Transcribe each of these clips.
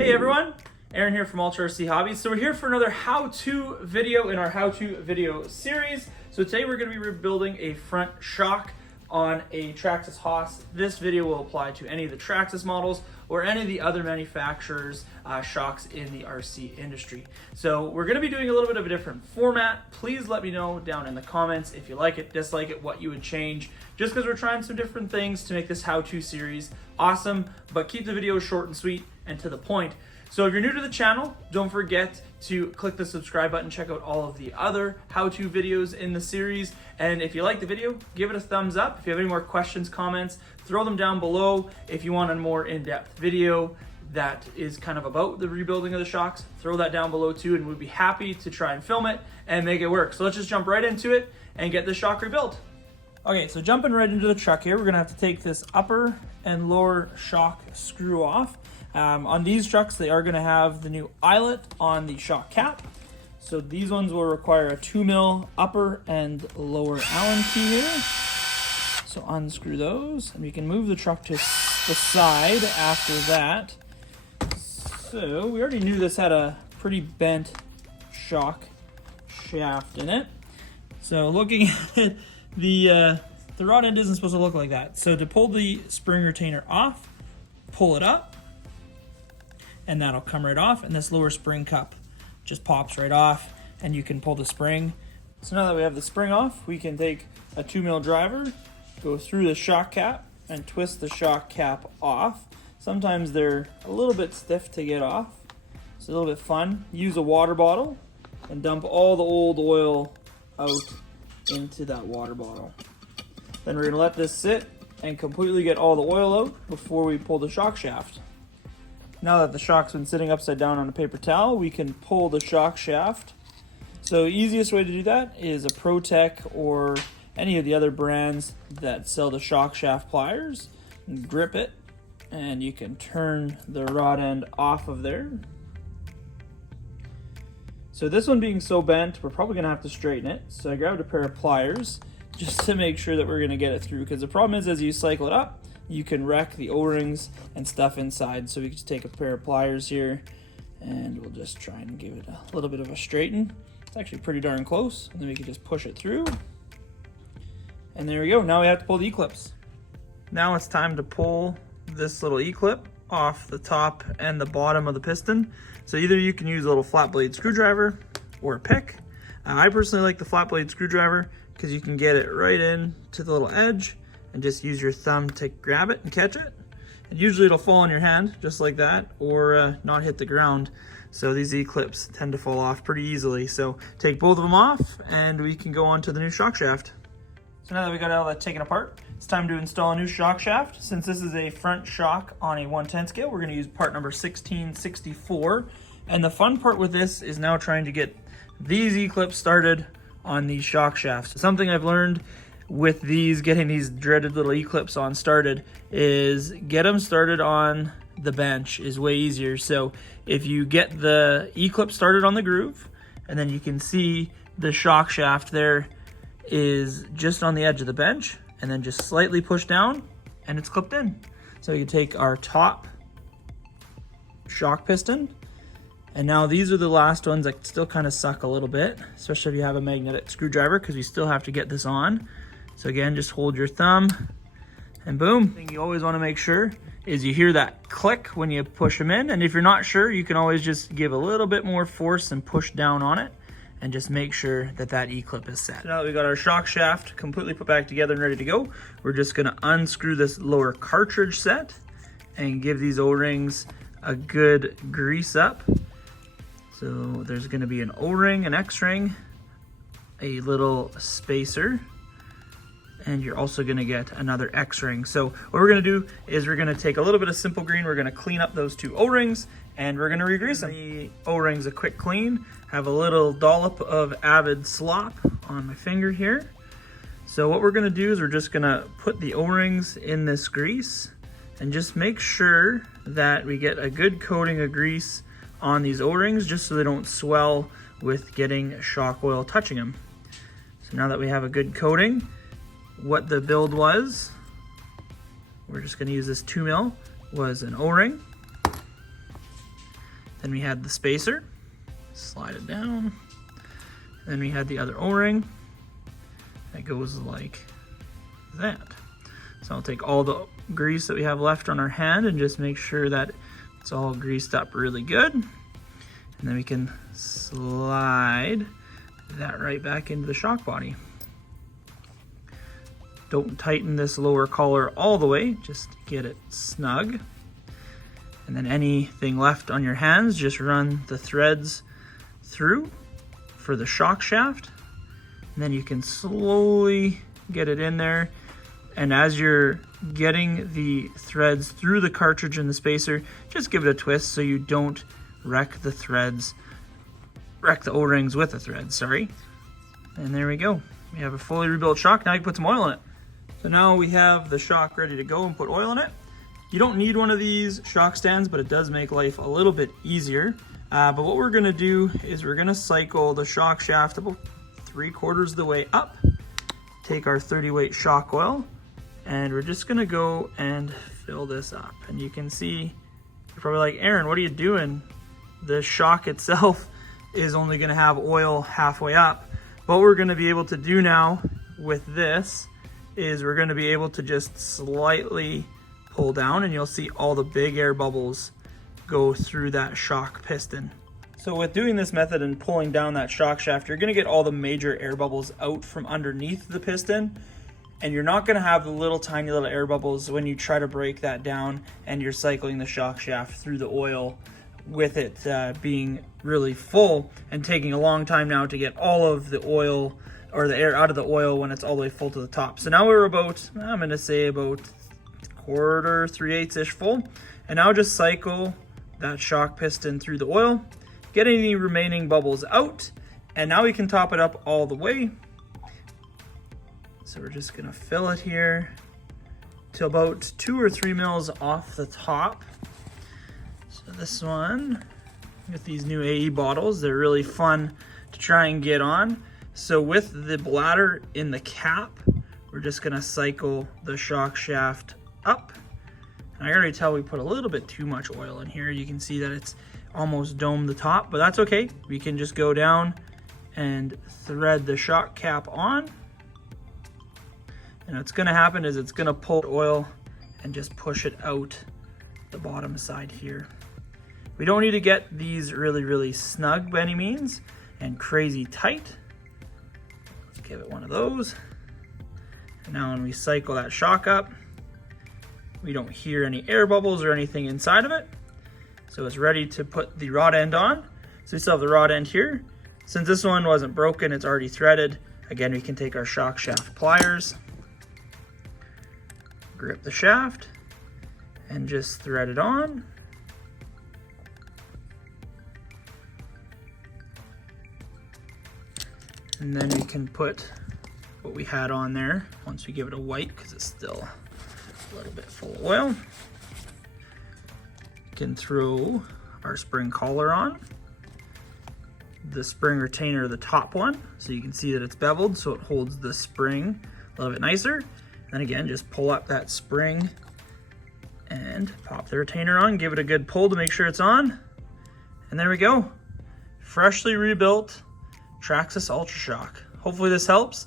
Hey everyone, Aaron here from Ultra RC Hobbies. So we're here for another how-to video in our how-to video series. So today we're going to be rebuilding a front shock on a Traxxas Haas. This video will apply to any of the Traxxas models or any of the other manufacturers' shocks in the RC industry. So we're going to be doing a little bit of a different format. Please let me know down in the comments if you like it, dislike it, what you would change, just because we're trying some different things to make this how-to series awesome, but keep the video short and sweet and to the point. So if you're new to the channel, don't forget to click the subscribe button, check out all of the other how-to videos in the series. And if you like the video, give it a thumbs up. If you have any more questions, comments, throw them down below. If you want a more in-depth video that is kind of about the rebuilding of the shocks, throw that down below too, and we'd be happy to try and film it and make it work. So let's just jump right into it and get the shock rebuilt. Okay, so jumping right into the truck here, we're gonna have to take this upper and lower shock screw off. On these trucks, they are going to have the new eyelet on the shock cap. So these ones will require a 2mm upper and lower Allen key here. So unscrew those, and we can move the truck to the side after that. So we already knew this had a pretty bent shock shaft in it. So looking at the rod end isn't supposed to look like that. So to pull the spring retainer off, pull it up, and that'll come right off, and this lower spring cup just pops right off, and you can pull the spring. So now that we have the spring off, we can take a 2mm driver, go through the shock cap, and twist the shock cap off. Sometimes they're a little bit stiff to get off. It's a little bit fun. Use a water bottle and dump all the old oil out into that water bottle. Then we're gonna let this sit and completely get all the oil out before we pull the shock shaft. Now that the shock's been sitting upside down on a paper towel, we can pull the shock shaft. So easiest way to do that is a ProTech or any of the other brands that sell the shock shaft pliers. Grip it, and you can turn the rod end off of there. So this one being so bent, we're probably gonna have to straighten it. So I grabbed a pair of pliers just to make sure that we're gonna get it through, because the problem is as you cycle it up, you can wreck the O-rings and stuff inside. So we can just take a pair of pliers here and we'll just try and give it a little bit of a straighten. It's actually pretty darn close. And then we can just push it through. And there we go. Now we have to pull the E-clips. Now it's time to pull this little E-clip off the top and the bottom of the piston. So either you can use a little flat blade screwdriver or a pick. I personally like the flat blade screwdriver because you can get it right in to the little edge and just use your thumb to grab it and catch it. And usually it'll fall on your hand just like that, or not hit the ground. So these E-clips tend to fall off pretty easily. So take both of them off and we can go on to the new shock shaft. So now that we got all that taken apart, it's time to install a new shock shaft. Since this is a front shock on a 1/10 scale, we're gonna use part number 1664. And the fun part with this is now trying to get these E-clips started on these shock shafts. Something I've learned with these, getting these dreaded little E-clips on started, is get them started on the bench is way easier. So if you get the E-clip started on the groove, and then you can see the shock shaft there is just on the edge of the bench, and then just slightly push down and it's clipped in. So you take our top shock piston, and now these are the last ones that still kind of suck a little bit, especially if you have a magnetic screwdriver, because we still have to get this on. So again, just hold your thumb and boom. The thing you always want to make sure is you hear that click when you push them in. And if you're not sure, you can always just give a little bit more force and push down on it and just make sure that that E-clip is set. So now that we got our shock shaft completely put back together and ready to go, we're just gonna unscrew this lower cartridge set and give these O-rings a good grease up. So there's gonna be an O-ring, an X-ring, a little spacer, and you're also gonna get another X-ring. So what we're gonna do is we're gonna take a little bit of simple green, we're gonna clean up those two O-rings, and we're gonna re-grease them. The O-rings a quick clean, have a little dollop of Avid slop on my finger here. So what we're gonna do is we're just gonna put the O-rings in this grease and just make sure that we get a good coating of grease on these O-rings just so they don't swell with getting shock oil touching them. So now that we have a good coating, what the build was, we're just going to use this 2mm, was an O-ring. Then we had the spacer, slide it down. Then we had the other O-ring that goes like that. So I'll take all the grease that we have left on our hand and just make sure that it's all greased up really good. And then we can slide that right back into the shock body. Don't tighten this lower collar all the way, just get it snug. And then anything left on your hands, just run the threads through for the shock shaft. And then you can slowly get it in there. And as you're getting the threads through the cartridge and the spacer, just give it a twist so you don't wreck the threads, wreck the O-rings with the threads, sorry. And there we go. We have a fully rebuilt shock. Now you can put some oil in it. So now we have the shock ready to go and put oil in it. You don't need one of these shock stands, but it does make life a little bit easier. But what we're gonna do is we're gonna cycle the shock shaft about 3/4 of the way up, take our 30 weight shock oil, and we're just gonna go and fill this up. And you can see, you're probably like, Aaron, what are you doing? The shock itself is only gonna have oil halfway up. What we're gonna be able to do now with this is we're gonna be able to just slightly pull down, and you'll see all the big air bubbles go through that shock piston. So with doing this method and pulling down that shock shaft, you're gonna get all the major air bubbles out from underneath the piston, and you're not gonna have the little tiny little air bubbles when you try to break that down and you're cycling the shock shaft through the oil with it being really full and taking a long time now to get all of the oil or the air out of the oil when it's all the way full to the top. So now we're about, I'm gonna say about 1/4, 3/8-ish full. And now just cycle that shock piston through the oil, get any remaining bubbles out, and now we can top it up all the way. So we're just gonna fill it here to about 2 or 3 mils off the top. So this one, with these new AE bottles, they're really fun to try and get on. So with the bladder in the cap, we're just gonna cycle the shock shaft up. And I can already tell we put a little bit too much oil in here. You can see that it's almost domed the top, but that's okay. We can just go down and thread the shock cap on. And what's gonna happen is it's gonna pull oil and just push it out the bottom side here. We don't need to get these really, really snug by any means and crazy tight. Let's give it one of those. And now when we cycle that shock up, we don't hear any air bubbles or anything inside of it. So it's ready to put the rod end on. So we still have the rod end here. Since this one wasn't broken, it's already threaded. Again, we can take our shock shaft pliers, grip the shaft, and just thread it on. And then we can put what we had on there once we give it a wipe, because it's still a little bit full of oil. We can throw our spring collar on. The spring retainer, the top one, so you can see that it's beveled, so it holds the spring a little bit nicer. And then again, just pull up that spring and pop the retainer on, give it a good pull to make sure it's on. And there we go. Freshly rebuilt Traxxas Ultra Shock. Hopefully this helps.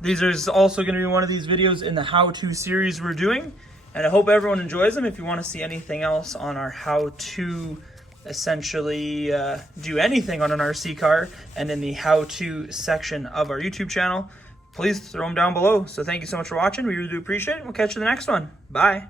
These are also going to be one of these videos in the how-to series we're doing, and I hope everyone enjoys them. If you want to see anything else on our how-to essentially do anything on an RC car and in the how-to section of our YouTube channel, please throw them down below. So thank you so much for watching. We really do appreciate it. We'll catch you in the next one. Bye.